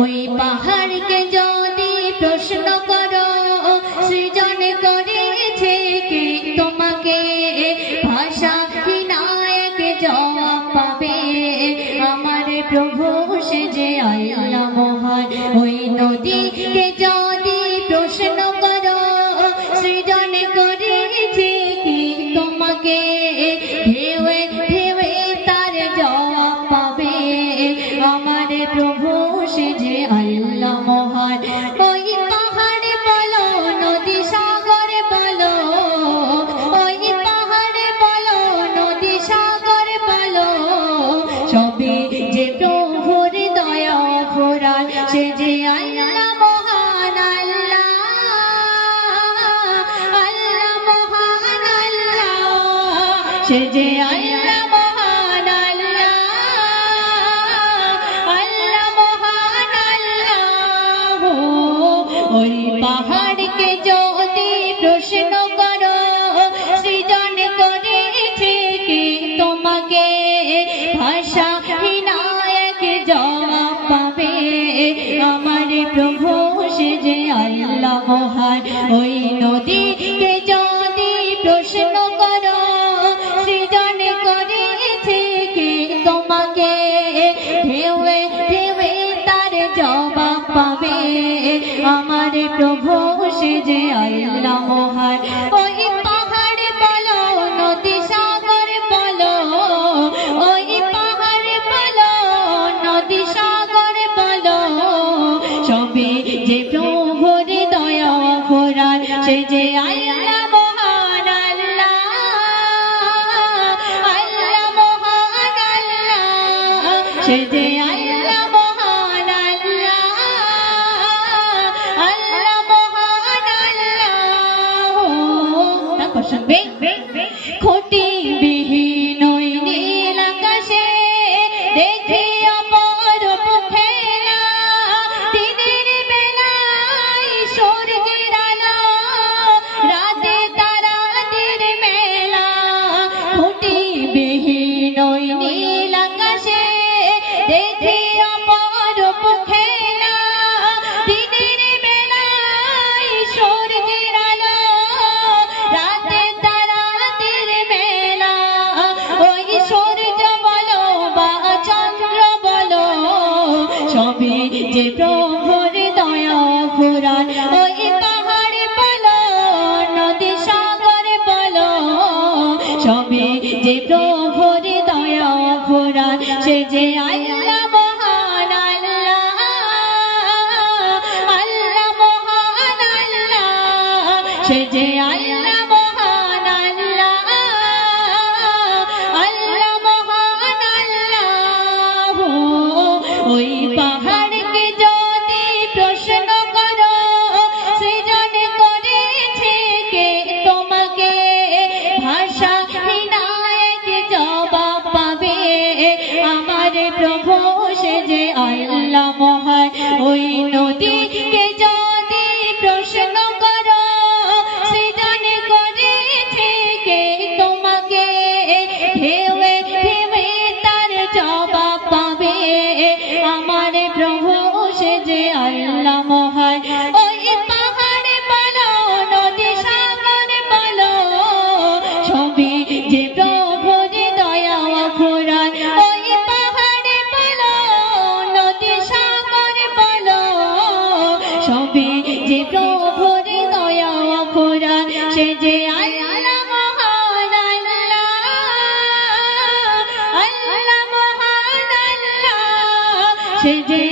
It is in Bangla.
ওই পাহাড়কে যদি প্রশ্ন করো সৃজন করেছে কে তোমাকে ভাষাহীন এক জবাব পাবে আমার প্রভু সে যে আল্লাহ মহান। ওই নদীকে যদি প্রশ্ন করো সৃজন করেছে কে তোমাকে ঢেউয়ে ঢেউয়ে তার জবাব পাবে আমার প্রভু সে যে আল্লাহ মহান। ওই পাহাড় বলো নদী সাগর বলো ওই পাহাড় বলো নদী সাগর বলো সবে যে প্রভুর দয়া ফুরান সে যে আল্লাহ মহান। আল্লাহ আল্লাহ মহান আল্লাহ সে যে আল্লাহ মহান। আল্লাহ আল্লাহ মহান আল্লাহ। ওই পাহাড়কে যদি প্রশ্ন করো সৃজন করেছে কে তোমাকে ভাষাহীন এক জবাব পাবে আমার প্রভু সে যে আল্লাহ মহান। ওই নদীকে যদি প্রশ্ন করো সৃজন করেছে কে তোমাকে ঢেউয়ে ঢেউয়ে তার জবাব পাবে আমার প্রভু সে যে আল্লাহ মহান। ওই পাহাড় বলো নদী সাগর বলো ওই পাহাড় বলো নদী সাগর বলো সবে যে প্রভুর দয়া ফুরান সে যে আল্লাহ মহান। আল্লাহ আল্লাহ মহান আল্লাহ সে যে আল্লাহ মহান। আল্লাহ আল্লাহ মহান আল্লাহ। শুনবে খুঁটি বিহীন ওই নীল আকাশে দেখি অপরূপ খেলা দিনের বেলায় সূর্যের আলো রাতে তারাদের মেলা খুঁটি বিহীন ওই নীল আকাশে দেখি অপরূপ খেলা দিনের বেলায় সূর্যের আলো রাতে তারাদের মেলা ওই সূর্য বলো বা চন্দ্র বলো সবে যে প্রভুর দয়া ফুরান। ওই পাহাড় বলো নদী সাগর বলো সবে যে প্রভুর দয়া ফুরান সে যে আল্লাহ মহান। আল্লাহ আল্লাহ মহান আল্লাহ সে যে আল্লাহ মহান। আল্লাহ আল্লাহ মহান আল্লাহ। ওই পাহাড়কে যদি প্রশ্ন করো সৃজন করেছে কে তোমাকে ভাষাহীন এক জবাব পাবে আমার প্রভু সে যে আল্লাহ মহান। ওই নদীকে যদি প্রশ্ন করো সৃজন করেছে কে তোমাকে ঢেউয়ে ঢেউয়ে তার জবাব পাবে আমার প্রভু সে যে আল্লাহ মহান। ওই পাহাড় বলো নদী সাগর বলো সবে যে প্রভুর দয়া ফুরান। ওই পাহাড় বলো নদী সাগর বলো সবে যে প্রভুর দয়া ফুরান সে যে আল্লাহ মহান। আল্লাহ আল্লাহ মহান আল্লাহ সে যে